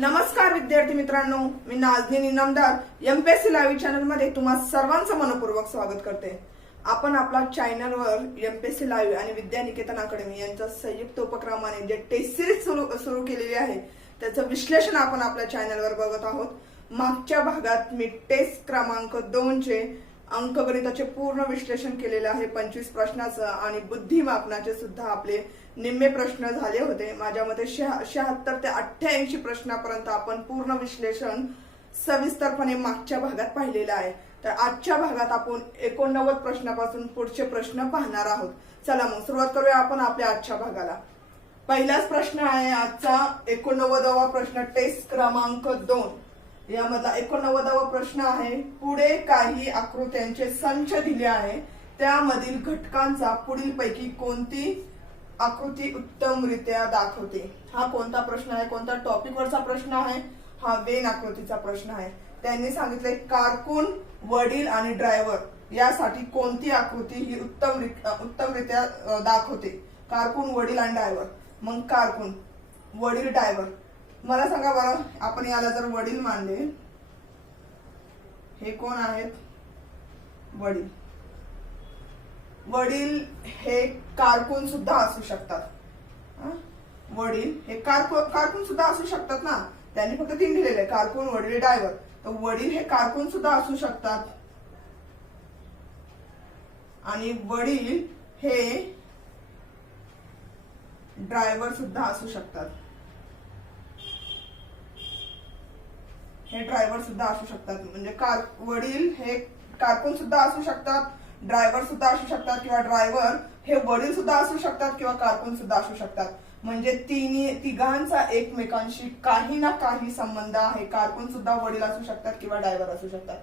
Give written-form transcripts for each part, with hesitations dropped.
नमस्कार विद्यार्थी मित्रांनो, मी नाझनीन इनामदार एमपीएससी लाईव्ह चॅनल मध्ये तुम्हा सर्वांचं मनपूर्वक स्वागत करते। आपण आपल्या चॅनलवर एमपीएससी लाईव्ह आणि विद्यानिकेतन अकॅडमी यांच्या संयुक्त उपक्रमाने जे टेस्ट सिरीज सुरू केलेली आहे त्याचं विश्लेषण आपण आपल्या चॅनलवर बघत आहोत। मागच्या भागात मी टेस्ट क्रमांक 2 चे अंकगणिताचे पूर्ण विश्लेषण केलेले आहे। 25 प्रश्नाचं आणि बुद्धिमापनाचे सुद्धा आपले निम्मे प्रश्न झाले होते। माझ्या मते 76 ते 88 प्रश्नापर्यंत आपण पूर्ण विश्लेषण सविस्तरपणे मागच्या भागात पाहिलेलं आहे। तर आजच्या भागात आपण 89 प्रश्नापासून पुढचे प्रश्न पाहणार आहोत। चला मग सुरुवात करूया आपण आपल्या आजच्या भागाला। पहिलाच प्रश्न आहे आजचा 89वा प्रश्न, टेस्ट क्रमांक 2 यामधला 89वा प्रश्न आहे। पुढे काही आकृत्यांचे संच दिले आहे, त्यामधील घटकांचा पुढीलपैकी कोणती आकृती उत्तमरित्या दाखवते। हा कोणता प्रश्न आहे, कोणता टॉपिक वरचा प्रश्न आहे? हा वेन आकृतीचा प्रश्न आहे। त्यांनी सांगितले कारकून, वडील आणि ड्रायव्हर यासाठी कोणती आकृती ही उत्तमरित्या दाखवते। कारकून, वडील आणि ड्रायव्हर। मग कारकून, वडील, ड्रायव्हर, मला सांगा बरं, आपण याला जर वडील मानले, हे कोण आहेत? वडील। वडील हे कारकून सुद्धा असू शकतात। वडील हे कारकून सुद्धा असू शकतात ना, त्यांनी फक्त 3 दिलेले, कारकून, वडील, ड्रायव्हर। तर वडील हे कारकून सुद्धा असू शकतात आणि वडील हे ड्रायव्हर सुद्धा असू शकतात। हे ड्रायव्हर सुद्धा असू शकतात, म्हणजे वडील हे कारकून सुद्धा असू शकतात, ड्रायव्हर सुद्धा असू शकतात, किंवा ड्रायव्हर हे वडील सुद्धा असू शकतात किंवा कारकून सुद्धा असू शकतात। म्हणजे तिघांचा एकमेकांशी काही ना काही संबंध आहे। कारकून सुद्धा वडील असू शकतात किंवा ड्रायव्हर असू शकतात।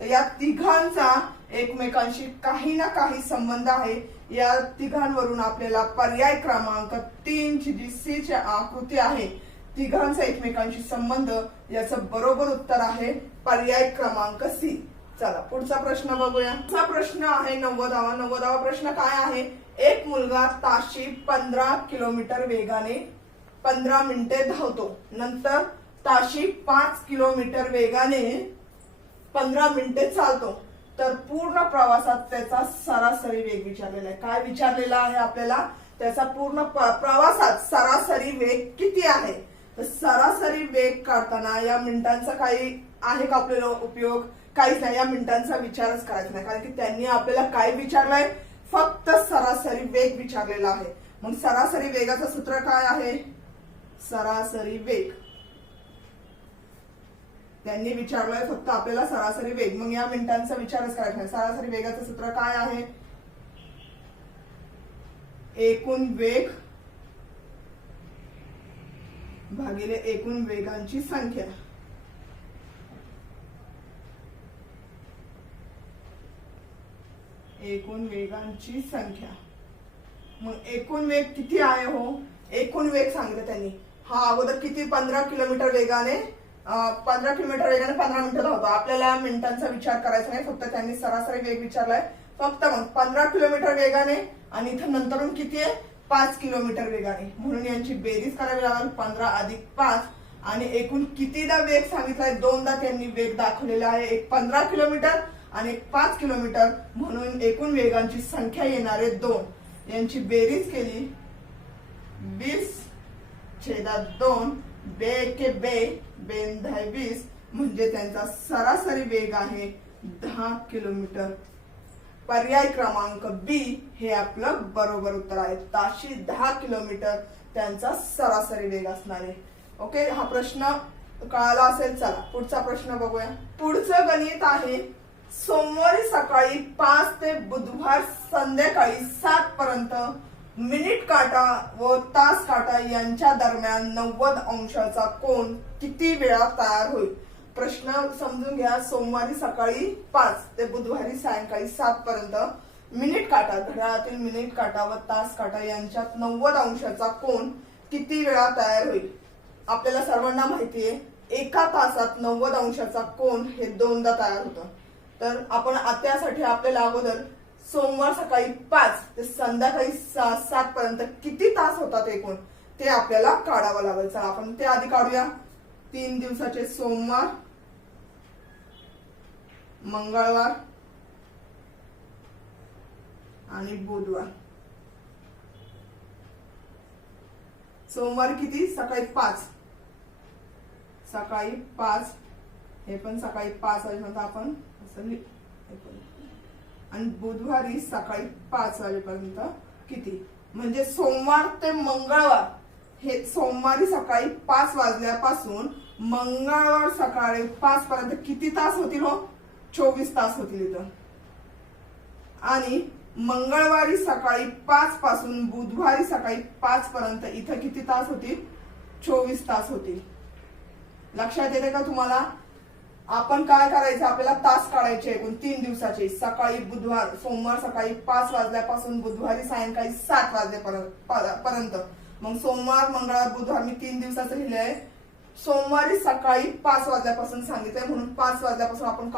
तर या तिघांचा एकमेकांशी काही ना काही संबंध आहे। या तिघांवरून आपल्याला पर्याय क्रमांक 3 ची जी सी ची आकृती आहे, तिघांचा एकमेकांशी संबंध, याचं बरोबर उत्तर आहे पर्याय क्रमांक सी। चला पुढचा प्रश्न बघूया। पुढचा प्रश्न आहे 90वा प्रश्न काय आहे? एक मुलगा ताशी 15 किलोमीटर वेगाने 15 मिनिटे धावतो, नंतर ताशी 5 किलोमीटर वेगाने 15 मिनिटे चालतो, तर पूर्ण प्रवासात त्याचा सरासरी वेग विचारलेला आहे। काय विचारलेला आहे आपल्याला? त्याचा पूर्ण प्रवासात सरासरी वेग किती आहे? तर सरासरी वेग काढताना या मिनिटांचा काही आहे का आपल्याला उपयोग? काहीच नाही, या मिनिटांचा विचारच करायचा नाही, कारण की त्यांनी आपल्याला काय विचारलंय? फक्त सरासरी वेग विचारलेला आहे। मग सरासरी वेगाचं सूत्र काय आहे? सरासरी वेग त्यांनी विचारलंय फक्त आपल्याला सरासरी वेग, मग या मिनिटांचा विचारच करायचा नाही। सरासरी वेगाचं सूत्र काय आहे? एकूण वेग भागिले एकूण वेगांची संख्या। एकूण वेगांची संख्या। मग एकूण वेग किती आहे हो? एकूण वेग सांगितलं त्यांनी। हा अगोदर किती? 15 किलोमीटर वेगाने 15 मिनिटं धावतो। आपल्याला मिनिटांचा विचार करायचा नाही, फक्त त्यांनी सरासरी वेग विचारलाय फक्त। मग 15 किलोमीटर वेगाने आणि इथं नंतरून किती आहे? 5 किलोमीटर वेगाने, म्हणून यांची बेरीज करावी लागेल। 15 अधिक 5 आणि एकूण कितीदा वेग सांगितलाय? 2दा त्यांनी वेग दाखवलेला आहे, एक 15 किलोमीटर आणि 5 किलोमीटर, म्हणून एकूण वेगांची संख्या येणारे 2। यांची बेरीज केली 20/2, बे के बे, बेन 20, म्हणजे त्यांचा सरासरी वेग आहे 10 किलोमीटर। पर्याय क्रमांक बी हे आपलं बरोबर उत्तर आहे। ताशी 10 किलोमीटर त्यांचा सरासरी वेग असणार आहे। ओके, हा प्रश्न कळाला असेल। चला पुढचा प्रश्न बघूया। पुढचं गणित आहे सोमवारी सकाळी 5 ते बुधवार संध्याकाळी 7 पर्यंत मिनिट काटा व तास काटा यांच्या दरम्यान 90 अंशाचा कोन किती वेळा तयार होईल? प्रश्न समजून घ्या। सोमवारी सकाळी 5 ते बुधवारी सायंकाळी 7 पर्यंत मिनिट काटा, घड्याळातील मिनिट काटा व तास काटा यांच्यात 90 अंशाचा कोन किती वेळा तयार होईल? आपल्याला सर्वांना माहिती आहे एका तासात 90 अंशाचा कोन हे 2दा तयार होतं। तर आपण त्यासाठी आपल्याला अगोदर सोमवार सकाळी 5 ते संध्याकाळी 7 पर्यंत किती तास होतात एकूण, ते आपल्याला काढावं लागेल। चला आपण ते आधी काढूया। 3 दिवसाचे सोमवार, मंगळवार आणि बुधवार. सोमवार किती? सकाळी 5, सकाळी 5, हे पण सकाळी 5 वाजेपर्यंत आपण असं आणि बुधवारी सकाळी 5 वाजेपर्यंत किती? म्हणजे सोमवार ते मंगळवार हे सोमवारी सकाळी 5 वाजल्यापासून मंगळवार सकाळी 5 पर्यंत किती तास होतील हो? 24 तास होतील इथं. आणि मंगळवारी सकाळी 5 पासून बुधवारी सकाळी 5 पर्यंत इथं किती तास होतील? 24 तास होतील. लक्षात येते का तुम्हाला? आपण काय करायचं? आपल्याला तास काढायचे एकूण 3 दिवसाचे. सकाळी सोमवार सकाळी 5 वाजल्यापासून बुधवारी सायंकाळी 7 वाजेपर्यंत. मग सोमवार, मंगळवार, बुधवार मी 3 दिवसाचं लिहिलंय. सोमवारी सकाळी 5 वाजल्यापासून सांगितलंय, म्हणून 5 वाजल्यापासून आपण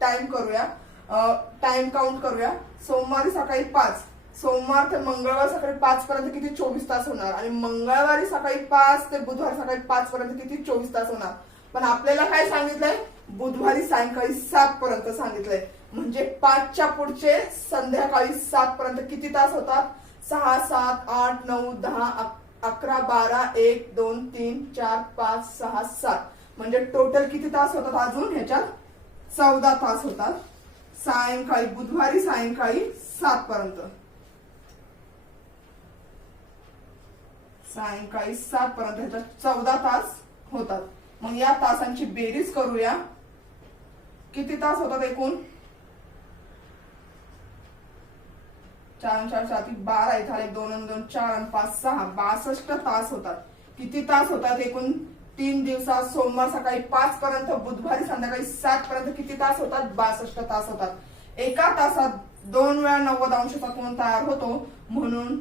टाइम काउंट करूया. सोमवारी सकाळी 5, सोमवार ते मंगळवार सकाळी 5 पर्यंत किती? 24 तास होणार. आणि मंगळवारी सकाळी 5 ते बुधवार सकाळी 5 पर्यंत किती? 24 तास होणार. पण आपल्याला काय सांगितलंय? बुधवारी सायंकाळी 7 पर्यंत सांगितलंय. म्हणजे 5च्या पुढचे संध्याकाळी 7 पर्यंत किती तास होतात? 6, 7, 8, 9, 10, 11, 12, 1, 2, 3, 4, 5, 6, 7. म्हणजे टोटल किती तास होतात? अजून ह्याच्यात 14 तास होतात. सायंकाळी बुधवारी सायंकाळी 7 पर्यंत, सायंकाळी 7 पर्यंत ह्याच्यात 14 तास होतात. मग या तासांची बेरीज करूया. किती तास होतात एकूण? 4 4 7 12 इथे 2 2 4 आणि 5 6 62 तास होतात. किती तास होतात एकूण 3 दिवसात? सोमवार सकाळी 5 पर्यंत बुधवारी संध्याकाळी 7 पर्यंत किती तास होतात? 62 तास होतात. एका तासात 2 वेळा 90 अंशाचा कोन तयार होतो, म्हणून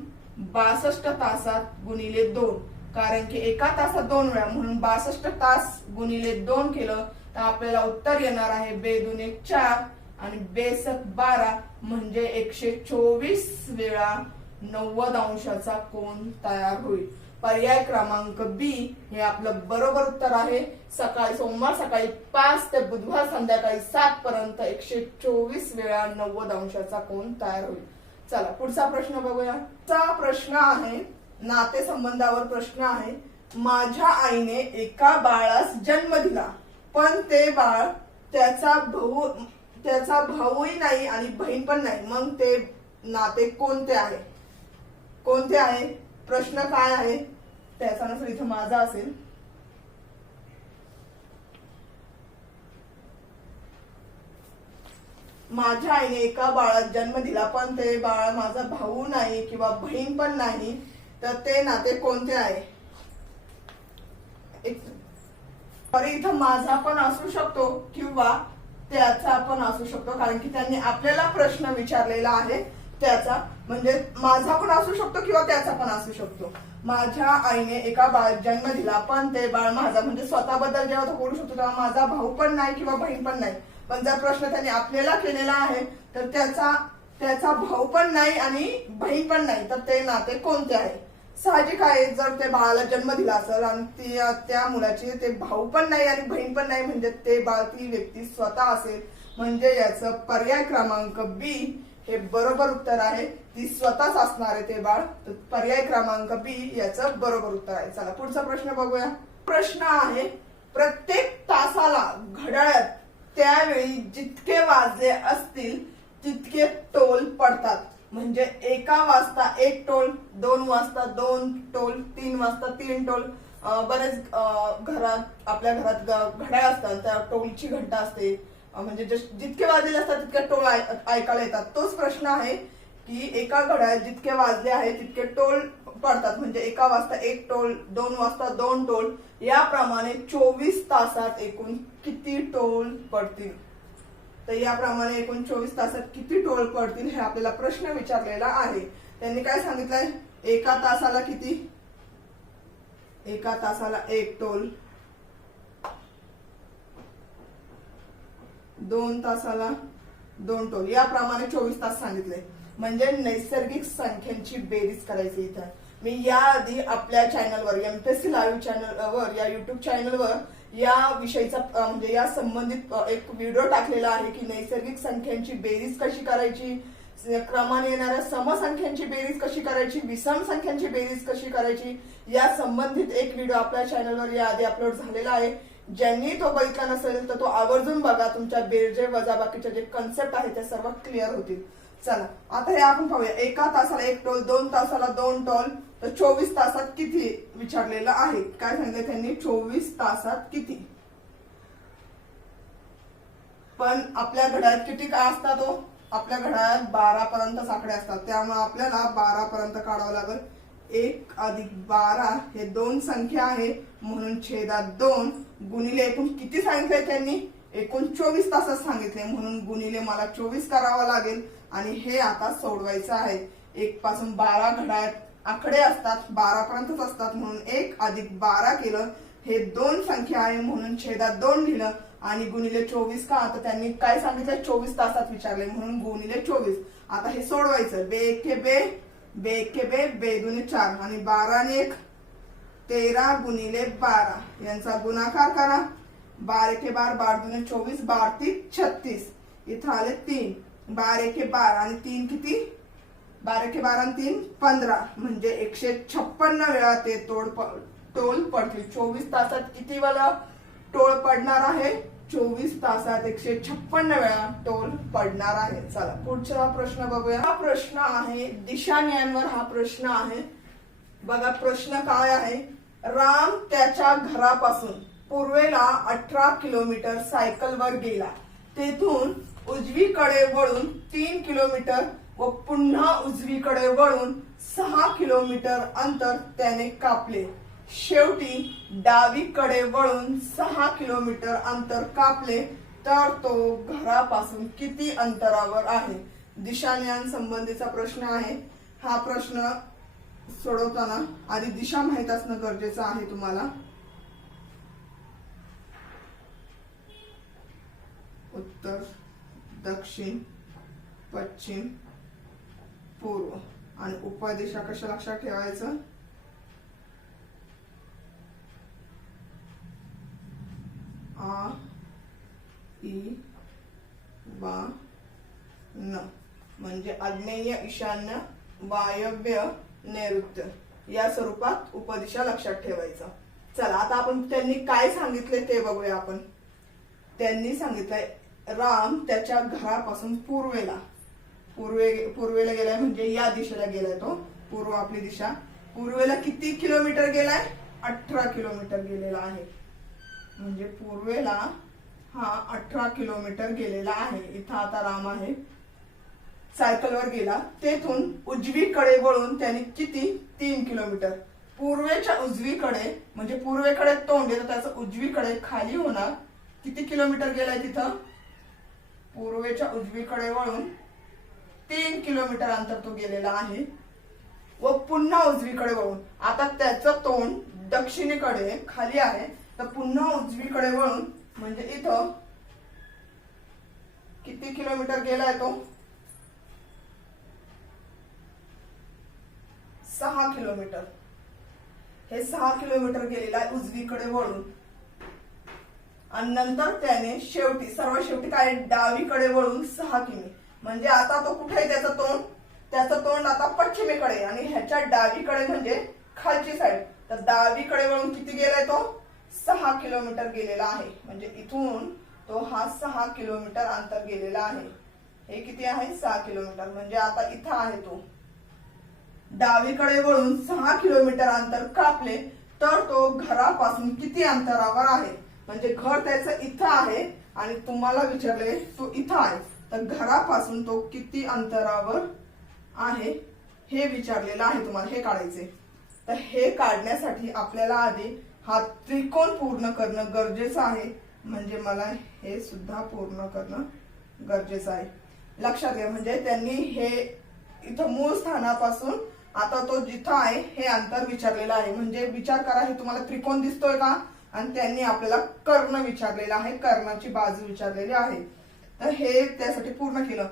62 तासात गुणिले 2. कारण की एका तासात 2 वेळा, म्हणून 62 तास गुणिले 2 केलं तर आपल्याला उत्तर येणार आहे 2 2 1 4 आणि 2 7 12 म्हणजे 124 वेळा 90 अंशाचा कोन तयार होईल. पर्याय क्रमांक बी हे आपलं बरोबर उत्तर आहे. सोमवार सकाळी 5 ते बुधवार संध्याकाळी 7 पर्यंत 124 वेळा 90 अंशाचा कोन तयार होईल. चला पुढचा प्रश्न बघूया. पुढचा प्रश्न आहे नातेसंबंधावर प्रश्न आहे. माझ्या आईने एका बाळास जन्म दिला, पण ते बाळ त्याचा भाऊही नाही आणि बहीण पण नाही. मग ते नाते कोणते आहे? कोणते आहे? प्रश्न काय आहे त्याचा नसेल, इथं माझा असेल. माझ्या आईने एका बाळास जन्म दिला, पण ते बाळ माझा भाऊ नाही किंवा बहीण पण नाही, तर ते नाते कोणते आहे? इथं माझा पण असू शकतो किंवा त्याचा पण असू शकतो, कारण की त्यांनी आपल्याला प्रश्न विचारलेला आहे त्याचा. म्हणजे माझा पण असू शकतो किंवा त्याचा पण असू शकतो. माझ्या आईने एका बाळास जन्म दिला, पण ते बाळ माझा, म्हणजे स्वतःबद्दल जेव्हा तो बोलू शकतो तेव्हा माझा भाऊ पण नाही किंवा बहीण पण नाही. पण जर प्रश्न त्यांनी आपल्याला केलेला आहे तर त्याचा भाऊ पण नाही आणि बहीण पण नाही, तर ते नाते कोणते आहे? साहजिक आहे, जर ते बाळाला जन्म दिला असेल आणि त्या मुलाची ते भाऊ पण नाही आणि बहीण पण नाही, म्हणजे ते बाळ ती व्यक्ती स्वतः असेल. म्हणजे याचं पर्याय क्रमांक बी हे बरोबर उत्तर आहे. ती स्वतःच असणार आहे ते बाळ. तर पर्याय क्रमांक बी याचं बरोबर उत्तर आहे. चला पुढचा प्रश्न बघूया. प्रश्न आहे, प्रत्येक तासाला घड्याळात त्यावेळी जितके वाजले असतील तितके टोल पडतात. म्हणजे 1 वाजता 1 टोल, 2 वाजता 2 टोल, 3 वाजता 3 टोल. बरेच आपल्या घरात घड्याळ असतात, त्या टोलची घंटा असते. म्हणजे जितके वाजलेले असतात तितके टोल ऐकायला येतात. तोच प्रश्न आहे की एका घड्याळात जितके वाजले आहे तितके टोल पडतात. म्हणजे 1 वाजता 1 टोल, 2 वाजता 2 टोल, याप्रमाणे 24 तासात एकूण किती टोल पडतील? तर याप्रमाणे एकूण 24 तासात किती टोल पडतील हे आपल्याला प्रश्न विचारलेला आहे. त्यांनी काय सांगितलंय? एका तासाला किती? एका तासाला 1 टोल, 2 तासाला 2 टोल, याप्रमाणे 24 तास सांगितले. म्हणजे नैसर्गिक संख्यांची बेरीज करायची इथं. मी याआधी आपल्या चॅनलवर एमपीएससी लाईव्ह चॅनलवर, या युट्यूब चॅनलवर या विषयीचा म्हणजे या संबंधित एक व्हिडिओ टाकलेला आहे की नैसर्गिक संख्यांची बेरीज कशी करायची, क्रमाने येणाऱ्या समसंख्यांची बेरीज कशी करायची, विषम संख्यांची बेरीज कशी करायची, या संबंधित एक व्हिडिओ आपल्या चॅनलवर याआधी अपलोड झालेला आहे. ज्यांनी तो बघितला नसेल तर तो आवर्जून बघा. तुमच्या बेरजे वजाबाकीचे जे कन्सेप्ट आहे ते सर्व क्लिअर होतील. चला आता हे आपण पाहूया. एका तासाला 1 टोल, 2 तासाला 2 टोल, तर 24 तासात किती विचारलेलं आहे. काय सांगितलं त्यांनी, 24 तासात किती. पण आपल्या घड्याळात किती काय असतात हो, आपल्या घड्याळात 12 पर्यंत आकडे असतात. त्यामुळे आपल्याला 12 पर्यंत काढावं लागेल. 1 अधिक 12 हे 2 संख्या आहे म्हणून छेदात 2 गुणिले एकूण किती सांगितले त्यांनी, एकूण 24 तासात सांगितले म्हणून गुणिले मला 24 करावा लागेल. आणि हे आता सोडवायचं आहे. 1 पासून 12 घड्याळात आकडे असतात, 12 पर्यंतच असतात म्हणून 1 अधिक 12 केलं. हे 2 संख्या आहे म्हणून छेदात 2 लिहिलं आणि गुणिले 24 का, तर त्यांनी काय सांगितलं 24 तासात विचारले म्हणून गुणिले 24. आता हे सोडवायचं. बे एके बे, बे एके बे, बे दुने 4 आणि 12 आणि 1 13 गुणिले 12 यांचा गुणाकार करा. 12 एके 12, 12 दुने 24, 12 3 36. इथं आले 3, 12 एके 12 आणि 3 किती, 12 एके 12 आणि 3 15 म्हणजे 156 वेळा ते टोल पडतील. 24 तासात किती वेळा टोल पडणार आहे, 24 तासात 156 वेळा टोल पडणार आहे. चला पुढचा प्रश्न बघूया. हा प्रश्न आहे दिशानियांवर. हा प्रश्न आहे बघा. प्रश्न काय आहे, राम त्याच्या घरापासून पूर्वेला 18 किलोमीटर सायकलवर गेला. तेथून उजवीकडे वळून 3 किलोमीटर व पुन्हा उजवीकडे वळून 6 किलोमीटर अंतर त्याने कापले. शेवटी डावीकडे वळून 6 किलोमीटर अंतर कापले तर तो घरापासून किती अंतरावर आहे. दिशाज्ञान संबंधीचा प्रश्न आहे. हा प्रश्न सोडवताना आधी दिशा माहित असणं गरजेचं आहे तुम्हाला. उत्तर, दक्षिण, पश्चिम, पूर्व आणि उपाय दिशा कशा लक्षात ठेवायचं. आ ई बा न म्हणजे आग्नेय, ईशान्य, वायव्य, नैऋत्य या स्वरूपात उपदिशा लक्षात ठेवायचं. चला आता आपण त्यांनी काय सांगितले ते बघूया आपण. त्यांनी सांगितलंय राम त्याच्या घरापासून पूर्वेला गेलाय म्हणजे या दिशेला गेलाय. तो पूर्व आपली दिशा. पूर्वेला किती किलोमीटर गेलाय, 18 किलोमीटर गेलेला आहे. म्हणजे पूर्वेला हा 18 किलोमीटर गेलेला आहे. इथं आता राम आहे, सायकलवर गेला. तेथून उजवीकडे वळून त्याने किती, 3 किलोमीटर. पूर्वेच्या उजवीकडे म्हणजे पूर्वेकडे तोंड येतं त्याचं उजवीकडे खाली होणार. किती किलोमीटर गेलाय तिथं, पूर्वेच्या उजवीकडे वळून 3 किलोमीटर अंतर तो गेलेला आहे. व पुन्हा उजवीकडे वळून आता त्याचं तोंड दक्षिणेकडे खाली आहे तर पुन्हा उजवीकडे वळून म्हणजे इथं किती किलोमीटर गेलाय तो, 6 किलोमीटर. हे 6 किलोमीटर गेलेला आहे उजवीकडे वळून. आणि नंतर त्याने सर्व शेवटी काय, डावीकडे वळून 6 किमी. म्हणजे आता तो कुठे आहे त्याचं तोंड आता पश्चिमेकडे आणि ह्याच्या डावीकडे म्हणजे खालची साईड. तर डावीकडे वळून किती गेलाय तो, 6 किलोमीटर गेलेला आहे. म्हणजे इथून तो हा 6 किलोमीटर अंतर गेलेला आहे. हे किती आहे, 6 किलोमीटर. म्हणजे आता इथं आहे तो. डावीकडे वळून 6 किलोमीटर अंतर कापले तर तो घरापासून किती अंतरावर आहे. म्हणजे घर त्याचं इथं आहे आणि तुम्हाला विचारले तो इथं आहे तर घरापासून तो किती अंतरावर आहे हे विचारलेलं आहे तुम्हाला. हे काढायचे. तर हे काढण्यासाठी आपल्याला आधी हा त्रिकोण पूर्ण करणं गरजेचं आहे. म्हणजे मला हे सुद्धा पूर्ण करणं गरजेचं आहे. लक्षात घ्या. म्हणजे त्यांनी हे इथं मूळ स्थानापासून आता तो जिथं आहे हे अंतर विचारलेलं आहे. म्हणजे विचार करा, हे तुम्हाला त्रिकोण दिसतोय का, आणि त्यांनी आपल्याला कर्ण विचारलेला आहे, कर्णाची बाजू विचारलेली आहे. तर हे त्यासाठी पूर्ण केलं.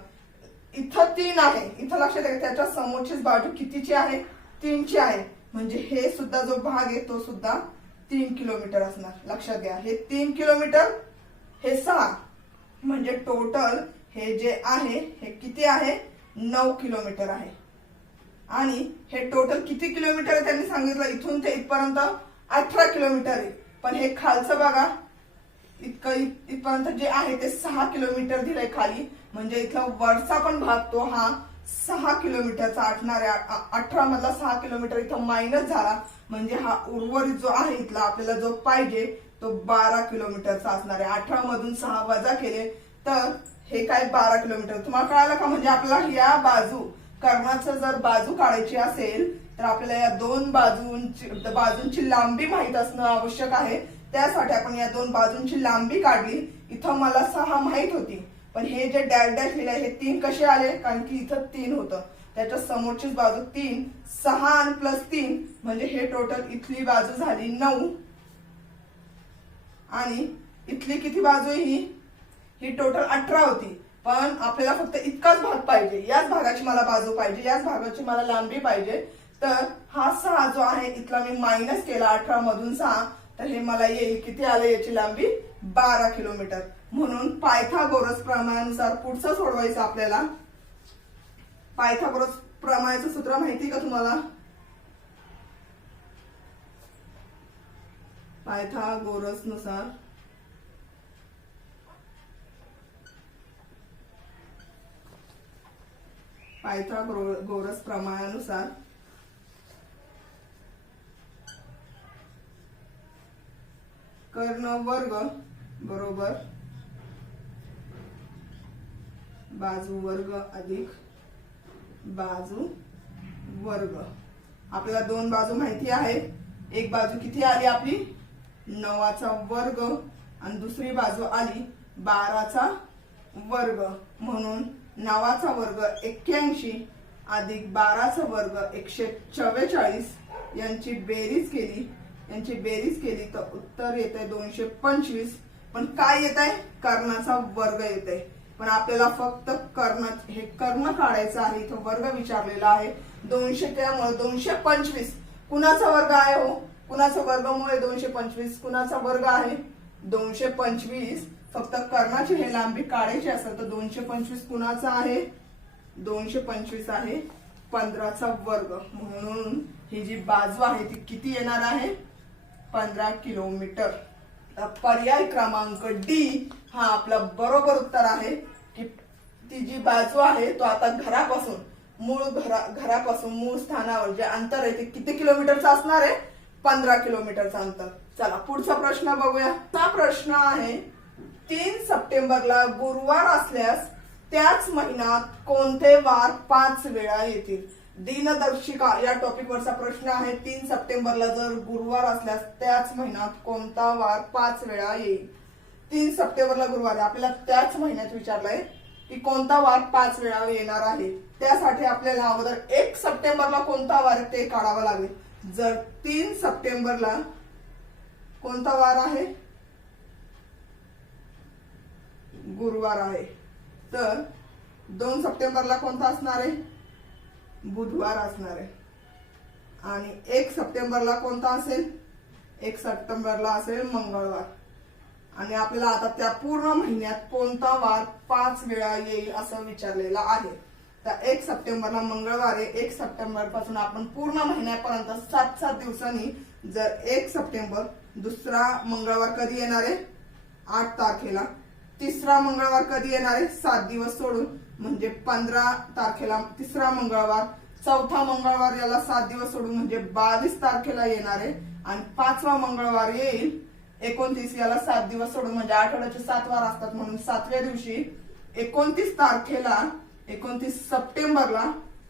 इथं 3 आहे. इथं लक्षात घ्या त्याच्या समोरची बाजू कितीची आहे, 3ची आहे. म्हणजे हे सुद्धा जो भाग आहे तो सुद्धा 3 किलोमीटर असणार. लक्षात घ्या, हे 3 किलोमीटर, हे 6, म्हणजे टोटल हे जे आहे हे किती आहे, 9 किलोमीटर आहे. आणि हे टोटल किती किलोमीटर आहे त्यांनी सांगितलं, इथून ते इथपर्यंत 18 किलोमीटर आहे. पण हे खालचं बघा, इथपर्यंत जे आहे ते 6 किलोमीटर दिलंय खाली, म्हणजे इथला वरचा पण भाग तो हा 6 किलोमीटरचा असणार आहे. 18 मधला 6 किलोमीटर इथं मायनस झाला, म्हणजे हा उर्वरित जो आहे इथला आपल्याला जो पाहिजे तो 12 किलोमीटरचा असणार आहे. 18 मधून 6 वजा केले तर हे काय 12 किलोमीटर. तुम्हाला कळालं का? म्हणजे आपल्याला या बाजू कर्णाचं जर बाजू काढायची असेल तर आपल्याला या दोन बाजूंची लांबी माहित असणं आवश्यक आहे. त्यासाठी आपण या दोन बाजूंची लांबी काढली. इथं मला 6 माहित होती, पण हे जे डॅश डॅश लिहिलंय हे 3 कसे आले, कारण की इथं 3 होतं, त्याच्या समोरचीच बाजू 3, 6 आणि +3 म्हणजे हे टोटल इथली बाजू झाली 9. आणि इथली किती बाजू आहे, ही टोटल 18 होती. पण आपल्याला फक्त इतकाच भाग पाहिजे, याच भागाची मला बाजू पाहिजे, याच भागाची मला लांबी पाहिजे. तर हा 6 जो आहे इथला मी मायनस केला 18 मधून 6, तर हे मला येईल किती आलं, याची लांबी 12 किलोमीटर. म्हणून पायथागोरस प्रमेयानुसार पुढचं सोडवायचं आपल्याला. पायथागोरस प्रमेयाचं सूत्र माहिती का तुम्हाला? पायथागोरस नुसार पायथागोरस प्रमेयानुसार कर्ण वर्ग बरोबर बाजू वर्ग अधिक बाजू वर्ग. आपल्याला दोन बाजू माहिती आहे. एक बाजू किती आली आपली, 9चा वर्ग, आणि दुसरी बाजू आली 12चा वर्ग. म्हणून 9चा वर्ग 81 अधिक 12चा वर्ग 144 यांची बेरीज केली तर उत्तर येते 225. पण काय येत आहे, कर्णाचा वर्ग येत आहे. पण आपल्याला फक्त कर्ण काढायचं आहे. इथं वर्ग विचारलेला आहे 200, त्यामुळे 225 कुणाचा वर्ग आहे हो, कुणाचा वर्गमुळे 225 कुणाचा वर्ग आहे 225. फक्त कर्णाची हे लांबी काढायची असेल तर 225 कुणाचा आहे, 225 आहे 15चा वर्ग. म्हणून ही जी बाजू आहे ती किती येणार आहे, 15 किलोमीटर. पर्याय क्रमांक डी हा आपला बरोबर उत्तर आहे. की ती जी बाजू आहे तो आता घरापासून मूळ स्थानावर जे अंतर आहे ते किती किलोमीटरचं असणार आहे, 15 किलोमीटरचं अंतर. चला पुढचा प्रश्न बघूया. हा प्रश्न आहे, 3 सप्टेंबरला गुरुवार असल्यास त्याच महिन्यात कोणते वार 5 वेळा येतील. दिनदर्शिका या टॉपिक वरचा प्रश्न आहे. 3 सप्टेंबरला जर गुरुवार असल्यास त्याच महिन्यात कोणता वार 5 वेळा येईल. 3 सप्टेंबरला गुरुवार, आपल्याला त्याच महिन्यात विचारलंय की कोणता वार 5 वेळा येणार आहे. त्यासाठी आपल्याला अगोदर 1 सप्टेंबरला कोणता वार ते काढावं लागेल. जर 3 सप्टेंबरला कोणता वार आहे, गुरुवार आहे, तर 2 सप्टेंबरला कोणता असणार आहे, बुधवार असणार आहे. आणि 1 सप्टेंबरला कोणता असेल, 1 सप्टेंबरला असेल मंगळवार. आणि आपल्याला आता त्या पूर्ण महिन्यात कोणता वार 5 वेळा येईल असं विचारलेलं आहे. तर 1 सप्टेंबरला मंगळवार आहे. 1 सप्टेंबर पासून आपण पूर्ण महिन्यापर्यंत 7 दिवसांनी, जर 1 सप्टेंबर, दुसरा मंगळवार कधी येणार आहे, 8 तारखेला, तिसरा मंगळवार कधी येणार आहे, 7 दिवस सोडून, म्हणजे 15 तारखेला तिसरा मंगळवार, चौथा मंगळवार याला 7 दिवस सोडून म्हणजे 22 तारखेला येणार आहे. आणि 5वा मंगळवार येईल 29 याला 7 दिवस सोडून, म्हणजे आठवड्याचे 7 वार असतात, म्हणून 7व्या दिवशी 29 तारखेला 29 सप्टेंबरला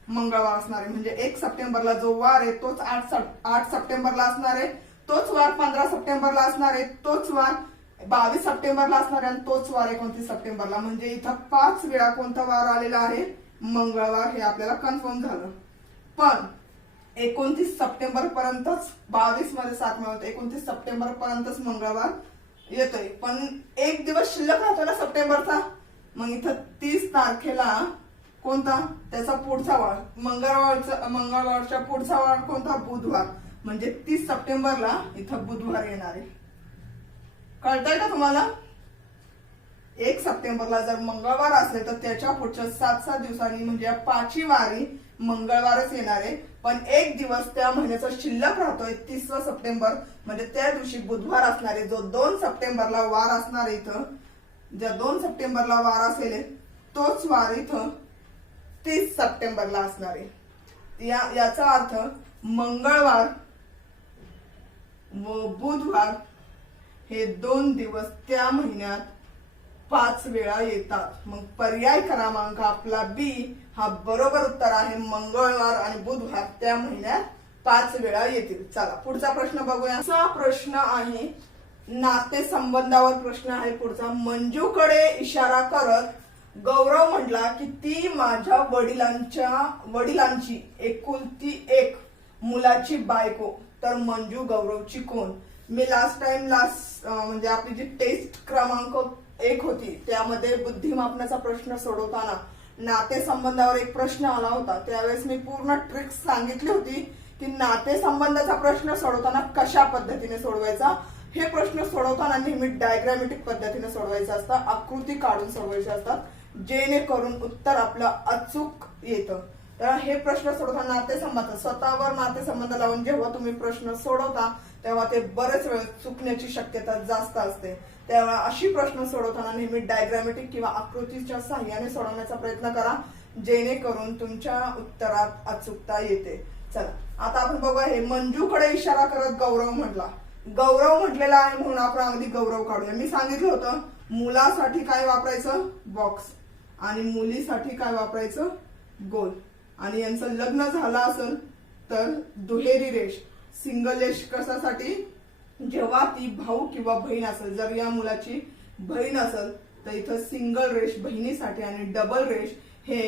मंगळवार असणार आहे. म्हणजे 1 सप्टेंबरला जो वार आहे तोच 8 सप्टेंबरला असणार आहे, तोच वार 15 सप्टेंबरला असणार आहे, तोच वार 22 सप्टेंबरला असणार आहे, आणि तोच वार 29 सप्टेंबरला. म्हणजे इथं 5 वेळा कोणता वार आलेला आहे, मंगळवार, हे आपल्याला कन्फर्म झालं. पण 29 सप्टेंबर पर्यंतच, 22 मध्ये 7 मिळवतो, 29 सप्टेंबर पर्यंतच मंगळवार येतोय. पण एक दिवस शिल्लक राहतो ना सप्टेंबरचा. मग इथं 30 तारखेला कोणता, त्याचा पुढचा वार, मंगळवारच्या पुढचा वार कोणता, बुधवार. म्हणजे 30 सप्टेंबरला इथं बुधवार येणार आहे. कळतंय का तुम्हाला? 1 सप्टेंबरला जर मंगळवार असले तर त्याच्या पुढच्या 7 दिवसांनी म्हणजे 5वी वारी मंगळवारच येणार आहे. पण एक दिवस त्या महिन्याचा शिल्लक राहतोय 30 सप्टेंबर, म्हणजे त्या दिवशी बुधवार असणार आहे. जो 2 सप्टेंबरला वार असणार आहे इथं, ज्या 2 सप्टेंबरला वार असेल तोच वार इथं 30 सप्टेंबरला असणार आहे. याचा अर्थ मंगळवार व बुधवार हे 2 दिवस त्या महिन्यात 5 वेळा येतात. मग पर्याय क्रमांक आपला बी हा बरोबर उत्तर आहे. मंगळवार आणि बुधवार त्या महिन्यात 5 वेळा येतील. चला पुढचा प्रश्न बघूया. असा प्रश्न आहे, नातेसंबंधावर प्रश्न आहे पुढचा. मंजूकडे इशारा करत गौरव म्हटला की ती माझ्या वडिलांची एकुलती एक मुलाची बायको, तर मंजू गौरवची कोण? मी लास्ट म्हणजे आपली जी टेस्ट क्रमांक 1 होती त्यामध्ये बुद्धिमापनाचा प्रश्न सोडवताना नातेसंबंधावर एक प्रश्न आला होता. त्यावेळेस मी पूर्ण ट्रिक्स सांगितली होती की नातेसंबंधाचा प्रश्न सोडवताना कशा पद्धतीने सोडवायचा. हे प्रश्न सोडवताना नेहमी डायग्रामेटिक पद्धतीने सोडवायचे असतात, आकृती काढून सोडवायचे असतात, जेणेकरून उत्तर आपलं अचूक येतं. तर हे प्रश्न सोडवताना नातेसंबंध, स्वतःवर नातेसंबंध लावून जेव्हा तुम्ही प्रश्न सोडवता तेव्हा ते बरेच वेळ चुकण्याची शक्यता जास्त असते. तेव्हा अशी प्रश्न सोडवताना नेहमी डायग्रामेटिक किंवा आकृतीच्या सहाय्याने सोडवण्याचा प्रयत्न करा, जेणेकरून तुमच्या उत्तरात अचूकता येते. चला आता आपण बघूया. हे मंजूकडे इशारा करत गौरव म्हटला. गौरव म्हटलेला आहे म्हणून आपण अगदी गौरव काढूया. मी सांगितलं होतं मुलासाठी काय वापरायचं, बॉक्स, आणि मुलीसाठी काय वापरायचं, गोल. आणि यांचं लग्न झालं असेल तर दुहेरी रेष. सिंगल रेष कशासाठी? जेव्हा ती भाऊ किंवा बहीण असेल. जर या मुलाची बहीण असेल तर इथं सिंगल रेष बहिणीसाठी आणि डबल रेष हे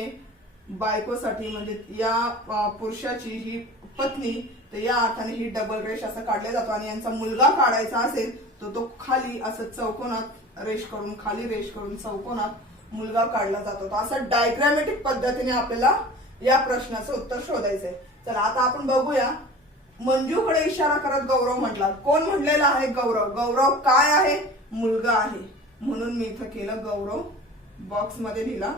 बायकोसाठी, म्हणजे या पुरुषाची ही पत्नी, तर या अर्थाने ही डबल रेष असं काढले जातो. आणि यांचा मुलगा काढायचा असेल तर तो खाली असं चौकोनात रेष करून, खाली रेष करून चौकोनात मुलगा काढला जातो. असं डायग्रामेटिक पद्धतीने आपल्याला या प्रश्नाचं उत्तर शोधायचंय. चला आता आपण बघूया. मंजूकडे इशारा करत गौरव म्हटला. कोण म्हणलेला आहे? गौरव. गौरव काय आहे? मुलगा आहे. म्हणून मी इथं केलं गौरव, बॉक्स मध्ये लिहिला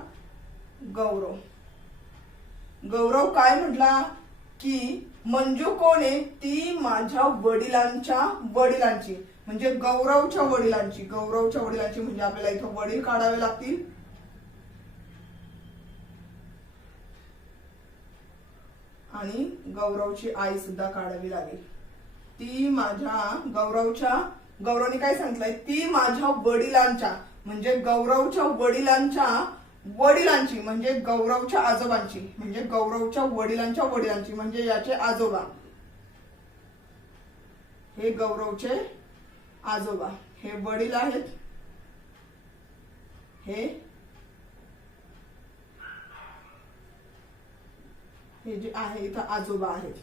गौरव. गौरव काय म्हटला की मंजू कोण आहे? ती माझ्या वडिलांची, म्हणजे गौरवच्या वडिलांची. गौरवच्या वडिलांची म्हणजे आपल्याला इथं वडील काढावे लागतील. आणि गौरवची आई सुद्धा काढावी लागेल. ती माझ्या गौरवने काय सांगितलंय? ती माझ्या वडिलांच्या, म्हणजे गौरवच्या वडिलांची म्हणजे गौरवच्या आजोबांची, म्हणजे गौरवच्या वडिलांची म्हणजे याचे आजोबा. हे गौरवचे आजोबा, हे वडील आहेत, हे जे आहे इथं आजोबा आहेत.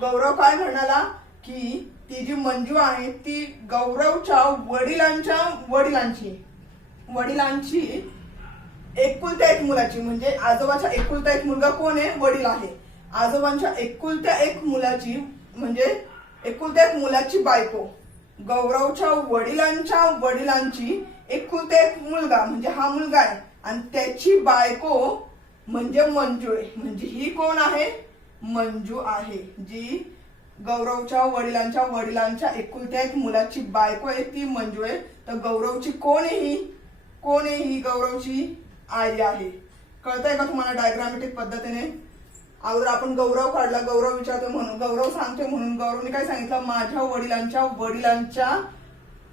गौरव काय म्हणाला की ती जी मंजू आहे ती गौरवच्या वडिलांची एकुलत्या एक मुलाची, म्हणजे आजोबाच्या एकुलता एक मुलगा कोण आहे? वडील आहे. आजोबांच्या एकुलत्या एक मुलाची, म्हणजे एकुलत्या एक मुलाची बायको. गौरवच्या वडिलांची एकुलता एक मुलगा, म्हणजे हा मुलगा आहे, आणि त्याची बायको म्हणजे मंजू आहे. म्हणजे ही कोण आहे? मंजू आहे, जी गौरवच्या वडिलांच्या एकुलत्या एक मुलाची बायको आहे, ती मंजू आहे. तर गौरवची कोण आहे ही गौरवची आई आहे. कळतंय का तुम्हाला डायग्रामेटिक पद्धतीने? अगोदर आपण गौरव काढला, गौरव विचारतो म्हणून, गौरव सांगते म्हणून गौरवने काय सांगितलं? माझ्या वडिलांच्या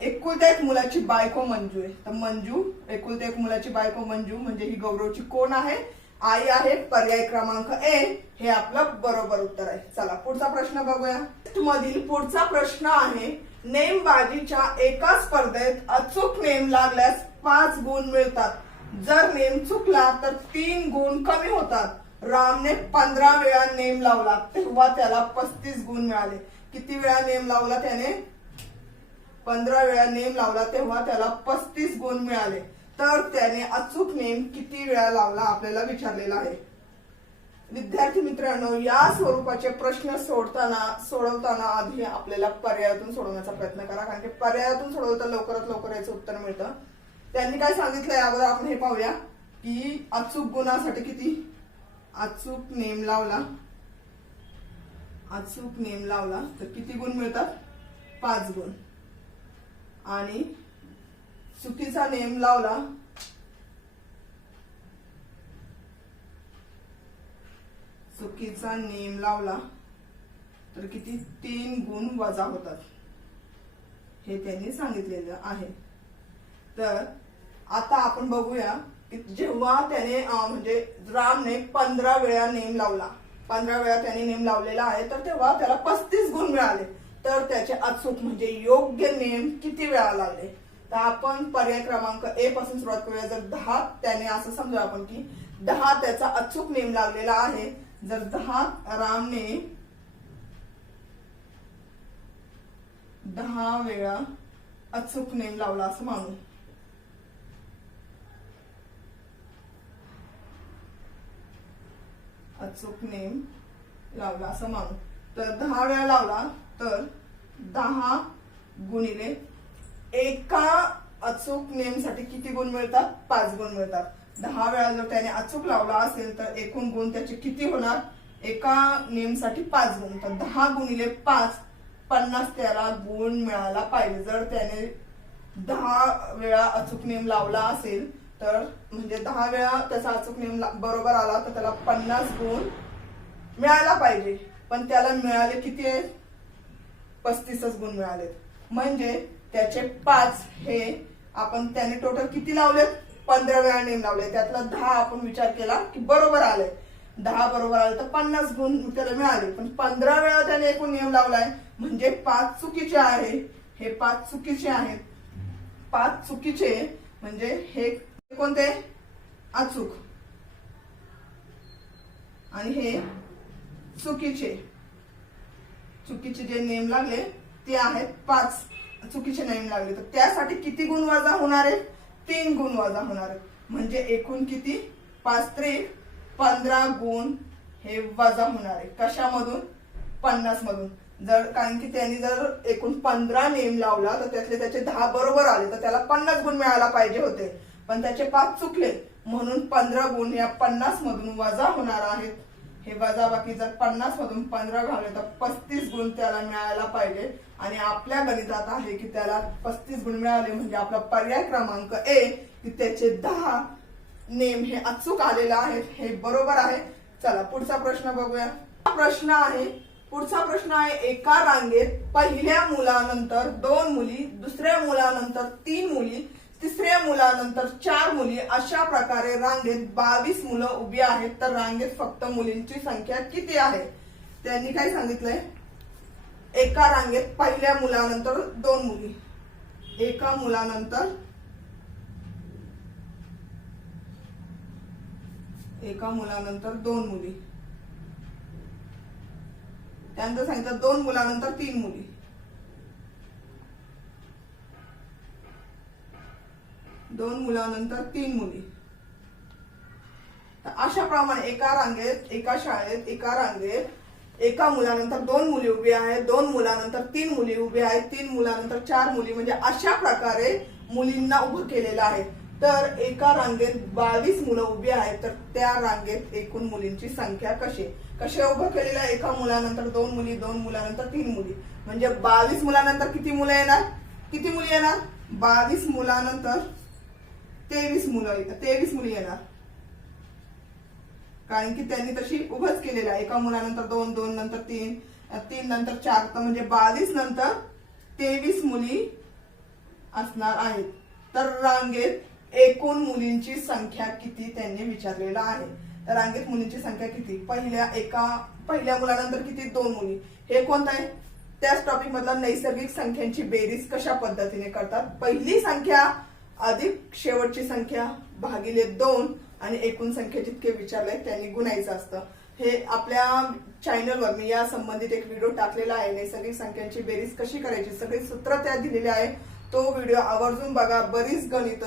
एकुलत्या एक मुलाची बायको मंजू आहे. तर मंजू, एकुलत्या एक मुलाची बायको मंजू, म्हणजे ही गौरवची कोण आहे? आई आहे. पर्याय क्रमांक ए हे आपलं बरोबर उत्तर आहे. चला पुढचा प्रश्न बघूया. मधील पुढचा प्रश्न आहे, नेमबाजीच्या एका स्पर्धेत अचूक नेम लागल्यास 5 गुण मिळतात. जर नेम चुकला तर 3 गुण कमी होतात. रामने 15 वेळा नेम लावला तेव्हा त्याला 35 गुण मिळाले. किती वेळा नेम लावला त्याने? 15 वेळा नेम लावला तेव्हा त्याला 35 गुण मिळाले. तर त्याने अचूक नेम किती वेळा लावला आपल्याला विचारलेला आहे. विद्यार्थी मित्रांनो, या स्वरूपाचे प्रश्न सोडवताना आधी आपल्याला पर्यायातून सोडवण्याचा प्रयत्न करा, कारण की पर्यायातून सोडवता लवकरात लवकर याचं उत्तर मिळतं. त्यांनी काय सांगितलंय अगोदर आपण हे पाहूया की अचूक गुणासाठी किती, अचूक नेम लावला तर किती गुण मिळतात, 5 गुण. आणि चुकीचा नेम लावला तर किती, 3 गुण वजा होतात, हे त्यांनी सांगितलेलं आहे. तर आता आपण बघूया की जेव्हा त्याने म्हणजे रामने 15 वेळा नेम लावला, 15 वेळा त्याने नेम लावलेला आहे, तर तेव्हा त्याला 35 गुण मिळाले. तर त्याचे अचूक म्हणजे योग्य नेम किती वेळा लागले. तर आपण पर्याय क्रमांक ए पासून सुरुवात करूया. जर 10 त्याने असं समजा आपण की 10 त्याचा अचूक नेम लागलेला आहे. जर 10 रामने 10 वेळा अचूक नेम लावला असं मानू. अचूक नेम लावला असं मानू. तर 10 वेळा लावला तर 10 गुणिले एका अचूक नेम साठी किती गुण मिळतात, 5 गुण मिळतात. 10 वेळा जर त्याने अचूक लावला असेल तर एकूण गुण त्याचे किती होणार, एका नेम साठी 5 गुण. तर 10 गुणिले 5 50 त्याला गुण मिळायला पाहिजे. जर त्याने 10 वेळा अचूक नेम लावला असेल तर म्हणजे 10 वेळा त्याचा अचूक नेम बरोबर आला तर त्याला 50 गुण मिळायला पाहिजे. पण त्याला मिळाले किती आहेत, 35 गुण मिळाले. म्हणजे त्याचे 5 हे आपण त्याने टोटल किती लावले, 15 वेळा नेम लावले, त्यातला 10 आपण विचार केला की बरोबर आले. 10 बरोबर आले तर 50 गुण त्याला मिळाले. पण 15 वेळा त्याने एकूण नियम लावलाय म्हणजे 5 चुकीचे आहे. हे 5 चुकीचे आहेत. 5 चुकीचे म्हणजे हे कोणते, अचूक, आणि हे चुकीचे जे नेम लागले ते आहेत 5 चुकीचे नेम लागले. तर त्यासाठी किती गुण वजा होणार आहेत, 3 गुण वजा होणार आहेत. म्हणजे एकूण किती, 5 त्रिक 15 गुण हे वजा होणार आहे. कशामधून, 50 मधून. जर कारण की त्यांनी जर एकूण 15 नेम लावला तर त्यातले त्याचे 10 बरोबर आले तर त्याला 50 गुण मिळायला पाहिजे होते. पण त्याचे 5 चुकले म्हणून 15 गुण या 50 मधून वजा होणार आहेत. हे वजा बाकी जर 50 मधून 15 घालले तर 35 गुण त्याला मिळायला पाहिजे. आणि आपल्या गणितात आहे की त्याला 35 गुण मिळाले म्हणजे आपला पर्याय क्रमांक ए की त्याचे 10 नेम हे अचूक आलेला आहे, हे बरोबर आहे. चला पुढचा प्रश्न बघूया. पुढचा प्रश्न आहे एका रांगेत पहिल्या मुलानंतर 2 मुली, दुसऱ्या मुलानंतर 3 मुली, तिसऱ्या मुलानंतर 4 मुली, अशा प्रकारे रांगेत 22 मुलं उभी आहेत. तर रांगेत फक्त मुलींची संख्या किती आहे. त्यांनी काय सांगितलंय, एका रांगेत पहिल्या मुलानंतर 2 मुली, एका मुलानंतर एका मुलानंतर 2 मुली, त्यानंतर सांगितलं 2 मुलानंतर 3 मुली, 2 मुलानंतर 3 मुली. तर अशा प्रमाणे एका रांगेत, एका शाळेत, एका रांगेत एका मुलानंतर 2 मुली उभी आहेत, 2 मुलानंतर 3 मुली उभी आहेत, 3 मुलानंतर 4 मुली, म्हणजे अशा प्रकारे मुलींना उभं केलेलं आहे. तर एका रांगेत 22 मुलं उभी आहेत. तर त्या रांगेत एकूण मुलींची संख्या कशी उभं केलेलं आहे, एका मुलानंतर 2 मुली, 2 मुलानंतर 3 मुली, म्हणजे 22 मुलानंतर किती मुलं येणार, किती मुली येणार, 22 मुलानंतर 23 मुली येणार. कारण की त्यांनी तशी उभंच केलेलं आहे. एका मुलानंतर 2, 2 नंतर 3, 3 नंतर 4, तर म्हणजे 22 नंतर 23 मुली असणार आहेत. तर रांगेत एकूण मुलींची संख्या किती त्यांनी विचारलेलं आहे. तर रांगेत मुलींची संख्या किती, पहिल्या मुलानंतर किती, 2 मुली. हे कोणतं आहे, त्याच टॉपिक मधला नैसर्गिक संख्यांची बेरीज कशा पद्धतीने करतात, पहिली संख्या अधिक शेवटची संख्या भागिले 2 आणि एकूण संख्या जितके विचारले त्यांनी गुणायचं असतं. हे आपल्या चॅनलवर मी या संबंधित एक व्हिडिओ टाकलेला आहे. नैसर्गिक संख्यांची बेरीज कशी करायची सगळी सूत्र त्यात दिलेली आहे. तो व्हिडिओ आवर्जून बघा. बरीच गणित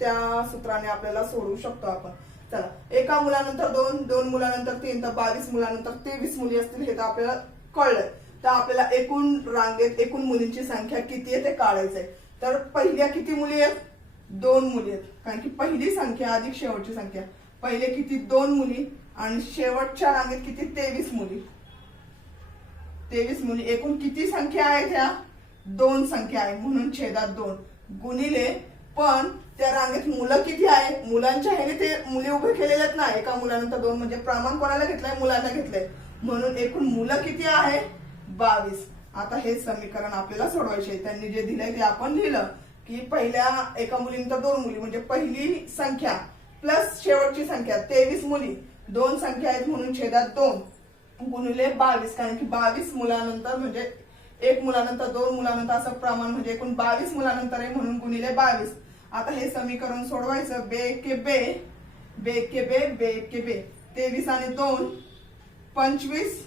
त्या सूत्राने आपल्याला सोडवू शकतो आपण. चला, एका मुलानंतर 2 मुलानंतर 3 तर 22 मुलानंतर 23 मुली असतील हे तर आपल्याला कळलंय. तर आपल्याला एकूण रांगेत एकूण मुलींची संख्या किती आहे ते काढायचंय. तर पहिल्या किती मुली आहेत? 2 मुली आहेत, कारण की पहिली संख्या अधिक शेवटची संख्या. पहिले किती? 2 मुली आणि शेवटच्या रांगेत किती? 23 मुली. 23 मुली. एकूण किती संख्या आहे? त्या 2 संख्या आहे म्हणून छेदात 2 गुणिले, पण त्या रांगेत मुलं किती आहे? मुलांच्या ह्याने ते मुली उभे केलेलेच नाही. एका मुलानंतर 2 म्हणजे प्रमाण कोणाला घेतलंय? मुलांना घेतलंय. म्हणून एकूण मुलं किती आहे? 22. आता हे समीकरण आपल्याला सोडवायचे. त्यांनी जे दिलंय ते आपण लिहिलं की पहिल्या एका मुलीनंतर 2 मुली म्हणजे पहिली संख्या प्लस शेवटची संख्या 23 मुली. 2 संख्या आहेत म्हणून छेदात 2 गुणिले 22, कारण की 22 मुलानंतर म्हणजे 1 मुलानंतर 2 मुलानंतर असं प्रमाण म्हणजे एकूण 22 मुलानंतर आहे म्हणून गुणिले 22. आता हे समीकरण सोडवायचं. बे के बे, बे के बे, बे के बे. 23 आणि 2 25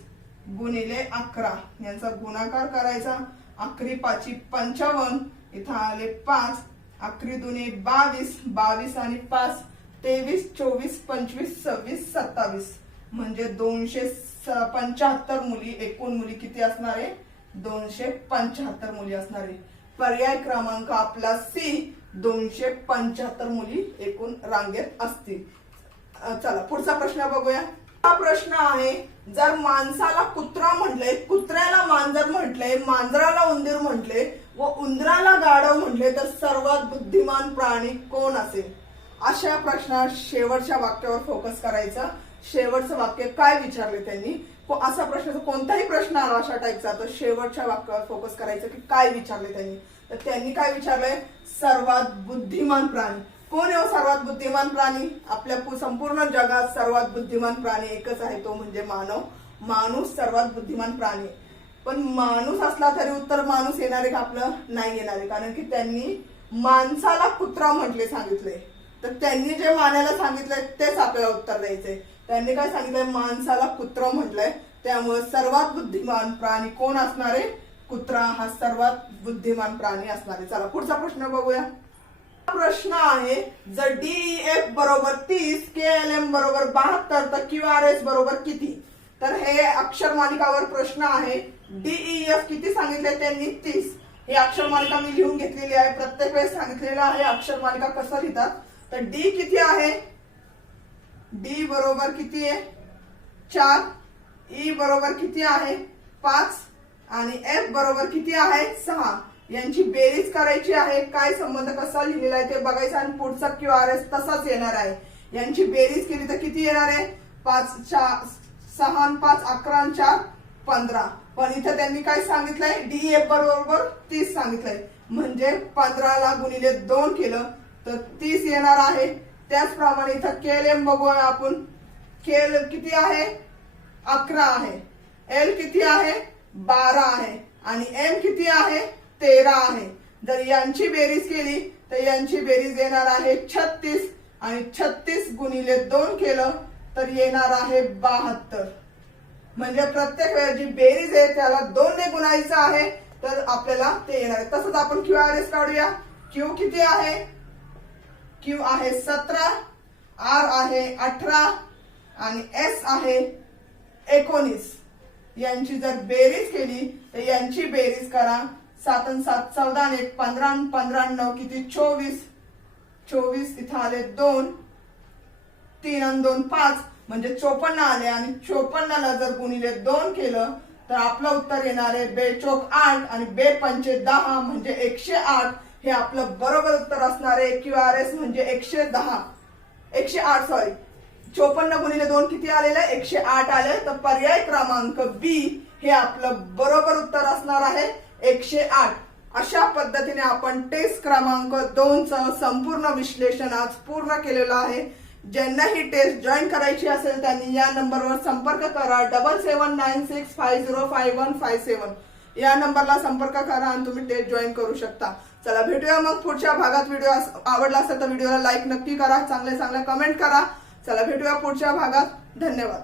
गुणिले 11 यांचा गुणाकार करायचा. 11 पाची 55, इथं आले 5. 11 दुने 22, 22 आणि 5 23, 24, 25, 26, 27 म्हणजे 275 मुली. एकूण मुली किती असणार आहे? 275 मुली असणार आहे. पर्याय क्रमांक आपला सी, 275 मुली एकूण रांगेत असतील. चला पुढचा प्रश्न बघूया. हा प्रश्न आहे, जर माणसाला कुत्रा म्हटले, कुत्र्याला मांजर म्हटले, मांजराला उंदीर म्हटले व उंदराला गाढव म्हटले तर सर्वात बुद्धिमान प्राणी कोण असेल? अशा प्रश्नात शेवटच्या वाक्यावर फोकस करायचा. शेवटचं वाक्य काय विचारले त्यांनी? असा प्रश्न, कोणताही प्रश्न आला अशा टाईपचा तर शेवटच्या वाक्यावर फोकस करायचं की काय विचारले त्यांनी. तर त्यांनी काय विचारलंय? सर्वात बुद्धिमान प्राणी कोण आहे? सर्वात बुद्धिमान प्राणी आपल्या संपूर्ण जगात सर्वात बुद्धिमान प्राणी एकच आहे, तो म्हणजे मानव. माणूस सर्वात बुद्धिमान प्राणी. पण माणूस असला तरी उत्तर माणूस येणार आहे का? आपलं नाही येणार आहे, कारण की त्यांनी माणसाला कुत्रा म्हटले सांगितले. तर त्यांनी जे मानायला सांगितलंय तेच आपल्याला उत्तर द्यायचंय. त्यांनी काय सांगितलंय? माणसाला कुत्रा म्हटलंय, त्यामुळे सर्वात बुद्धिमान प्राणी कोण असणार आहे? कुत्रा हा सर्वात बुद्धिमान प्राणी असणार आहे. चला पुढचा प्रश्न बघूया. प्रश्न आहे, जर DEF बरोबर 30, KLM बरोबर 72 तर QRS बरोबर किती? तर हे अक्षर मालिकावर प्रश्न आहे. DEF किती सांगितले त्यांनी? 30. ही अक्षर मालिका मी लिहून घेतलेली आहे, प्रत्येक वेळेस सांगितलेलं आहे अक्षर मालिका कसं लिहितात. तर D किती आहे? D बरोबर किती आहे? 4. E बरोबर किती आहे? 5 आणि F बरोबर किती आहे? 6. यांची बेरीज करायची आहे. काय संबंध कसा लिहिलेला आहे ते बघायचं आणि पुढचा QRS तसाच येणार आहे. यांची बेरीज केली तर किती येणार आहे? 5 6 आणि 5 11 आणि 4 15. पण इथे त्यांनी काय सांगितलंय? DEF बरोबर 30 सांगितलंय, म्हणजे 15 ला गुणिले 2 केलं तर 30 येणार आहे. त्याचप्रमाणे इथं KLM बघूया आपण. KL किती आहे? 11 आहे. L किती आहे? 12 आहे आणि M किती आहे? 13 आहे. जर यांची बेरीज केली तर यांची बेरीज येणार आहे 36 आणि 36 गुणिले 2 केलं तर येणार आहे 72. म्हणजे प्रत्येक वेळेस जी बेरीज आहे त्याला 2 ने गुणायचं आहे तर आपल्याला ते येणार आहे. तसंच आपण QRS काढूया. Q किती आहे? Q आहे 17, R आहे 18 आणि S आहे 19. यांची जर बेरीज केली तर यांची बेरीज करा. 7 आणि 7 14 आणि 1 15 आणि 15 आणि 9 किती? 24. 24 इथं आले 2, 3 आणि 2 5 म्हणजे 54 आले आणि 54 ला जर गुणिले 2 केलं तर आपलं उत्तर येणार आहे 2 चोक 8 आणि 2 पंचे 10 म्हणजे 108. हे आपलं बरोबर उत्तर असणार आहे. QRS म्हणजे 108 सॉरी 54 गुणिले 2 किती आलेलं आहे? 108 आले. तर पर्याय क्रमांक B हे आपलं बरोबर उत्तर असणार आहे 108. अशा पद्धतीने आपण टेस्ट क्रमांक 2 चं संपूर्ण विश्लेषण आज पूर्ण केलेलं आहे. ज्यांना ही टेस्ट जॉईन करायची असेल त्यांनी या नंबरवर संपर्क करा. 7796505157 या नंबरला संपर्क करा आणि तुम्ही टेस्ट जॉईन करू शकता. चला भेटूया मग पुढच्या भागात. व्हिडिओ आवडला असेल तर व्हिडिओला लाईक नक्की करा, चांगले कमेंट करा. चला भेटूया पुढच्या भागात. धन्यवाद.